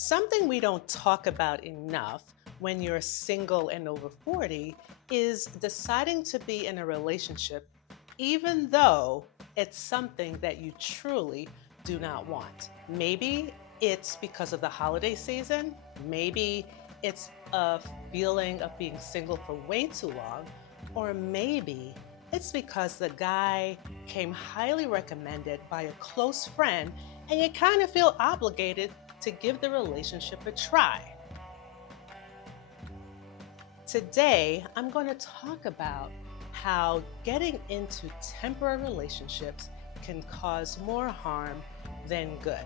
Something we don't talk about enough when you're single and over 40 is deciding to be in a relationship, even though it's something that you truly do not want. Maybe it's because of the holiday season, maybe it's a feeling of being single for way too long, or maybe it's because the guy came highly recommended by a close friend and you kind of feel obligated to give the relationship a try. Today, I'm going to talk about how getting into temporary relationships can cause more harm than good.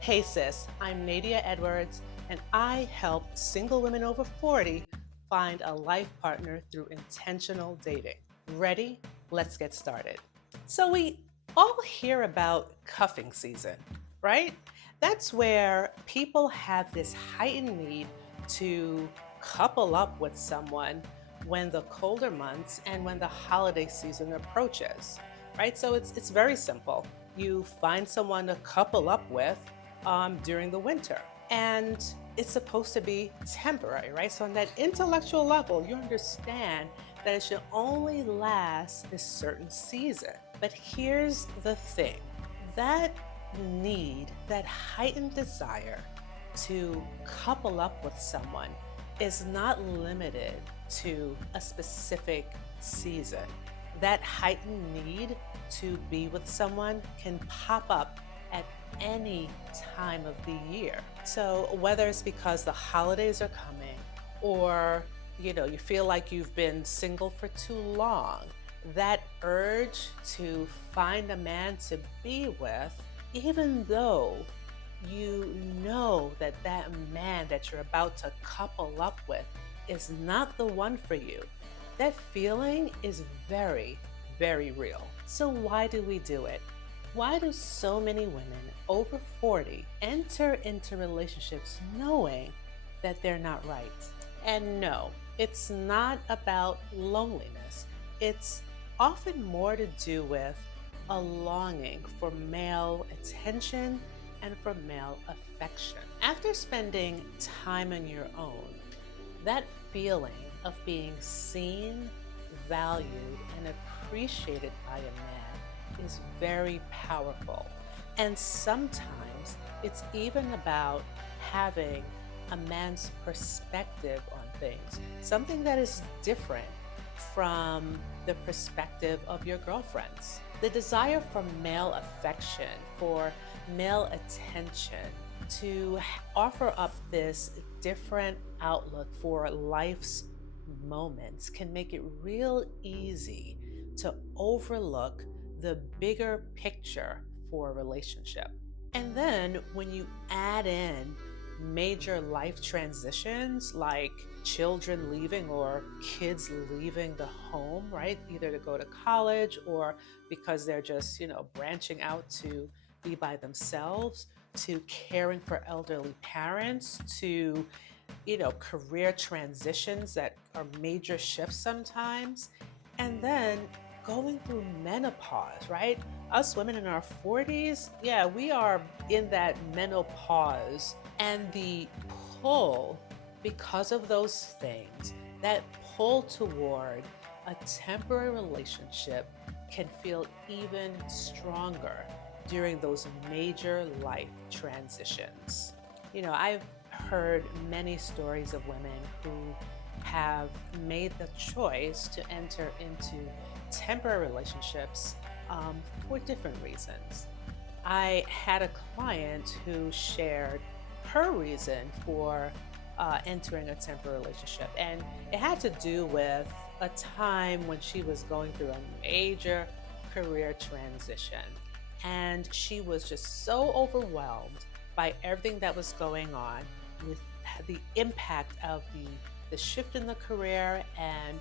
Hey sis, I'm Nadia Edwards, and I help single women over 40 find a life partner through intentional dating. Ready? Let's get started. So, we all hear about cuffing season, right? That's where people have this heightened need to couple up with someone when the colder months and when the holiday season approaches, right? So it's very simple. You find someone to couple up with during the winter, and it's supposed to be temporary, right? So on that intellectual level, you understand that it should only last this certain season. But here's the thing: that need, that heightened desire to couple up with someone is not limited to a specific season. That heightened need to be with someone can pop up at any time of the year. So whether it's because the holidays are coming or you feel like you've been single for too long, that urge to find a man to be with, even though you know that that man that you're about to couple up with is not the one for you. That feeling is very, very real. So, why do we do it? Why do so many women over 40 enter into relationships knowing that they're not right? And no, it's not about loneliness. It's often more to do with a longing for male attention and for male affection. After spending time on your own, that feeling of being seen, valued, and appreciated by a man is very powerful. And sometimes it's even about having a man's perspective on things, something that is different from the perspective of your girlfriends. The desire for male affection, for male attention, to offer up this different outlook for life's moments can make it real easy to overlook the bigger picture for a relationship. And then when you add in major life transitions like children leaving or kids leaving the home, right? Either to go to college or because they're just, branching out to be by themselves, to caring for elderly parents, to, career transitions that are major shifts sometimes. And then going through menopause, right? Us women in our 40s, yeah, we are in that menopause. And the pull, because of those things, that pull toward a temporary relationship can feel even stronger during those major life transitions. I've heard many stories of women who have made the choice to enter into temporary relationships for different reasons. I had a client who shared her reason for entering a temporary relationship, and it had to do with a time when she was going through a major career transition. And she was just so overwhelmed by everything that was going on with the impact of the shift in the career. And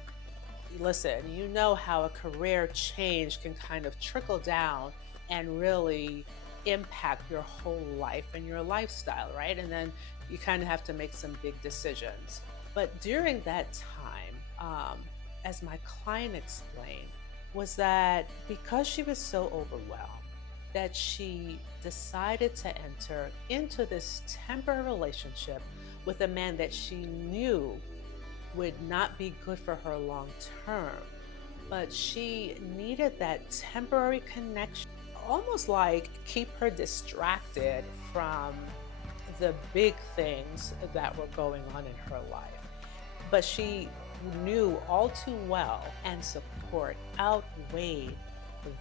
listen, you know how a career change can kind of trickle down and really impact your whole life and your lifestyle, right? And then you kind of have to make some big decisions. But during that time, as my client explained, was that because she was so overwhelmed, that she decided to enter into this temporary relationship with a man that she knew would not be good for her long term. But she needed that temporary connection, almost like keep her distracted from the big things that were going on in her life. But she knew all too well, and support outweighed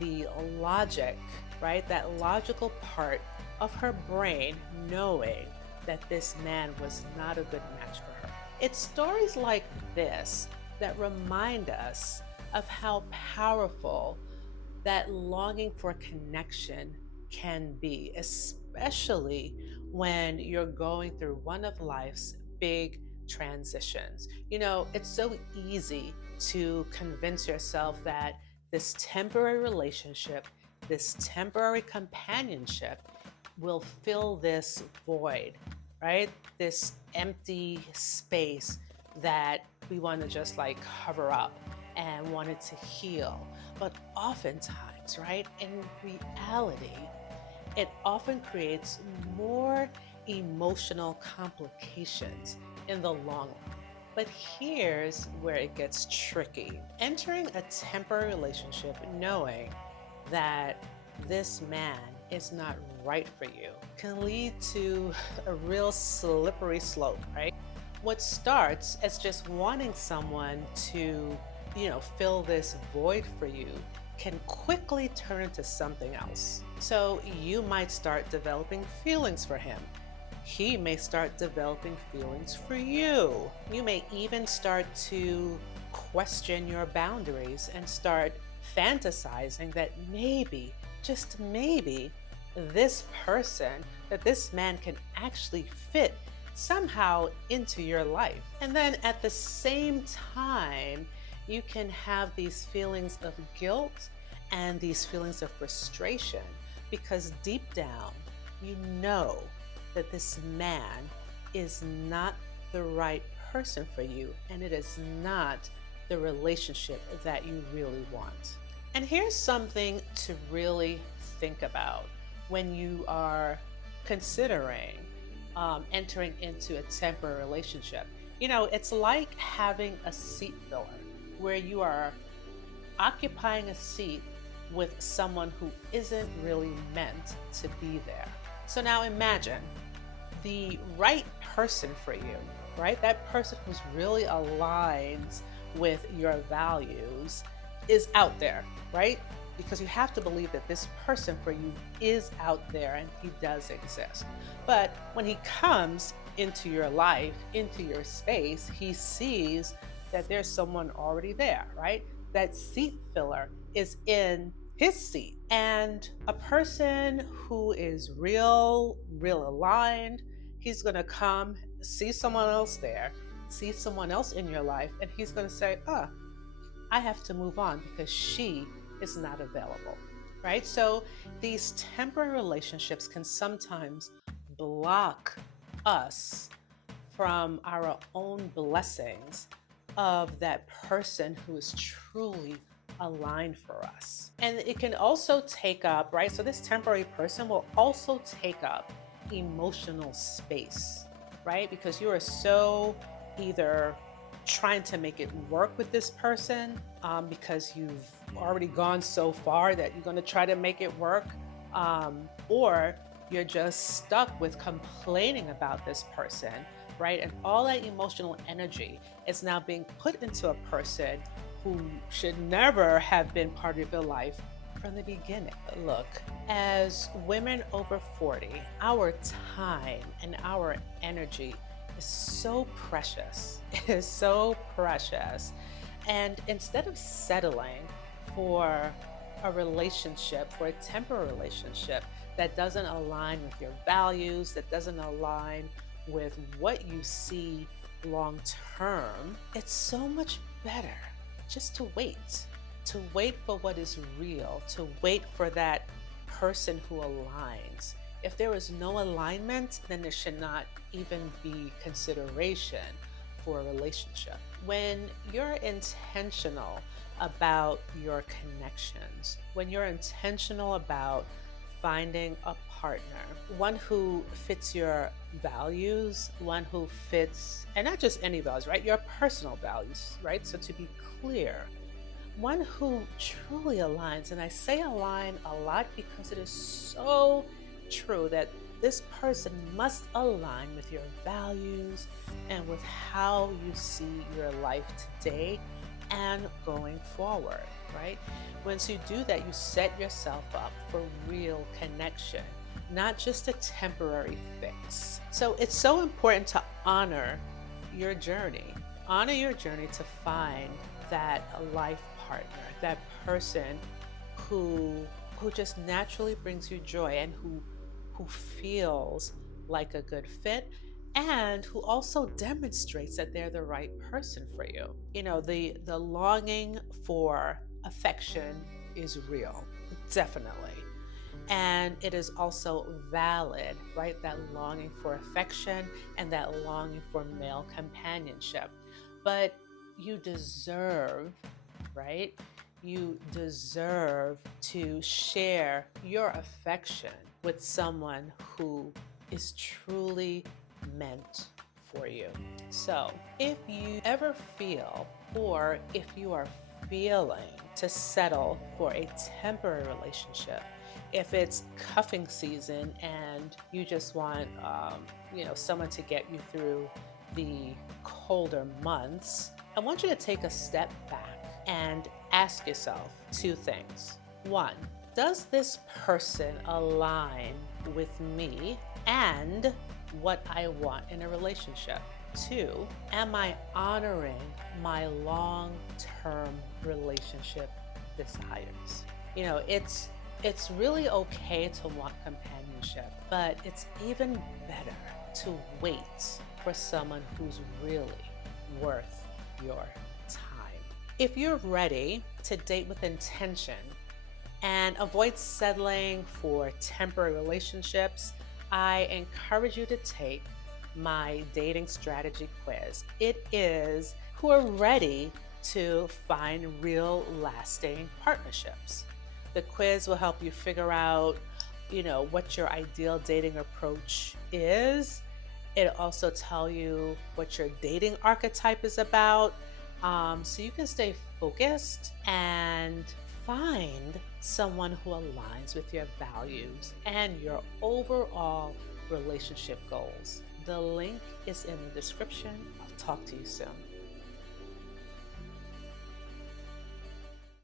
the logic, right? That logical part of her brain knowing that this man was not a good match for her. It's stories like this that remind us of how powerful that longing for connection can be, especially when you're going through one of life's big transitions. It's so easy to convince yourself that this temporary relationship, this temporary companionship will fill this void, right? This empty space that we want to just like cover up and want it to heal. But oftentimes, right, in reality, it often creates more emotional complications in the long run. But here's where it gets tricky. Entering a temporary relationship knowing that this man is not right for you can lead to a real slippery slope, right? What starts as just wanting someone to, fill this void for you can quickly turn into something else. So you might start developing feelings for him. He may start developing feelings for you. You may even start to question your boundaries and start fantasizing that maybe, just maybe, this person, that this man can actually fit somehow into your life. And then at the same time, you can have these feelings of guilt and these feelings of frustration because deep down, you know that this man is not the right person for you and it is not the relationship that you really want. And here's something to really think about when you are considering entering into a temporary relationship. It's like having a seat filler where you are occupying a seat with someone who isn't really meant to be there. So now imagine the right person for you, right? That person who's really aligns with your values is out there, right? Because you have to believe that this person for you is out there and he does exist. But when he comes into your life, into your space, he sees that there's someone already there, right? That seat filler is in his seat. And a person who is real aligned, he's going to come, see someone else there, see someone else in your life, and he's going to say, I have to move on because she is not available, right? So these temporary relationships can sometimes block us from our own blessings of that person who is truly aligned for us. And it can also take up, right? So this temporary person will also take up emotional space, right? Because you are so either trying to make it work with this person because you've already gone so far that you're going to try to make it work, or you're just stuck with complaining about this person, right? And all that emotional energy is now being put into a person who should never have been part of your life from the beginning. Look, as women over 40, our time and our energy is so precious. It is so precious. And instead of settling for a relationship, for a temporary relationship that doesn't align with your values, that doesn't align with what you see long term, it's so much better just to wait for what is real, to wait for that person who aligns. If there is no alignment, then there should not even be consideration for a relationship. When you're intentional about your connections, when you're intentional about finding a partner, one who fits your values, one who fits, and not just any values, right? Your personal values, right? So to be clear, one who truly aligns. And I say align a lot because it is so true that this person must align with your values and with how you see your life today and going forward, right? Once you do that, you set yourself up for real connection, not just a temporary fix. So it's so important to honor your journey. Honor your journey to find that life partner, that person who just naturally brings you joy and who feels like a good fit and who also demonstrates that they're the right person for you. You know, the longing for affection is real, definitely. And it is also valid, right? That longing for affection and that longing for male companionship. But you deserve, right? You deserve to share your affection with someone who is truly meant for you. So, if you ever feel, or if you are feeling to settle for a temporary relationship, if it's cuffing season and you just want, someone to get you through the colder months, I want you to take a step back and ask yourself two things. One, does this person align with me and what I want in a relationship? Two, am I honoring my long-term relationship desires? You know, it's really okay to want companionship, but it's even better to wait for someone who's really worth your time. If you're ready to date with intention and avoid settling for temporary relationships, I encourage you to take my dating strategy quiz. It is who are ready to find real lasting partnerships. The quiz will help you figure out, what your ideal dating approach is. It'll also tell you what your dating archetype is about, so you can stay focused and find someone who aligns with your values and your overall relationship goals. The link is in the description. I'll talk to you soon.